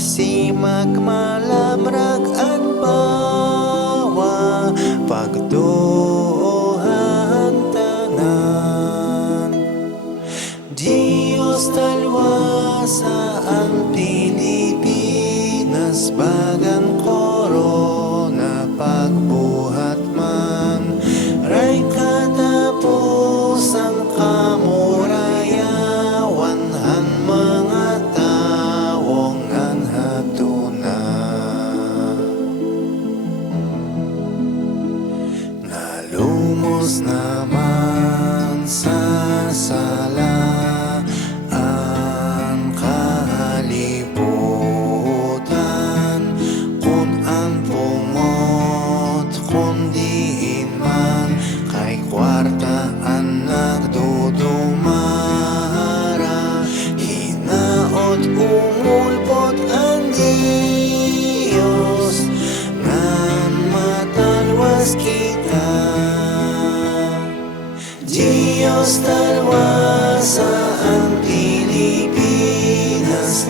Simag, malabrag at bawa, pagduohan tanan. Diyos talwasa ang Pilipinas, bagang korona pagbuhat man. Ray katapos ang kamurayawan han mga tawong anhatuna. Nalumos naman sa sala ang kalibutan, kung ang pungot kundiin man kay kwarta ang nagdudumara. Hinaot umulpot ang Diyos ngan matalwas kita. Diyos talwasa ang Pilipinas.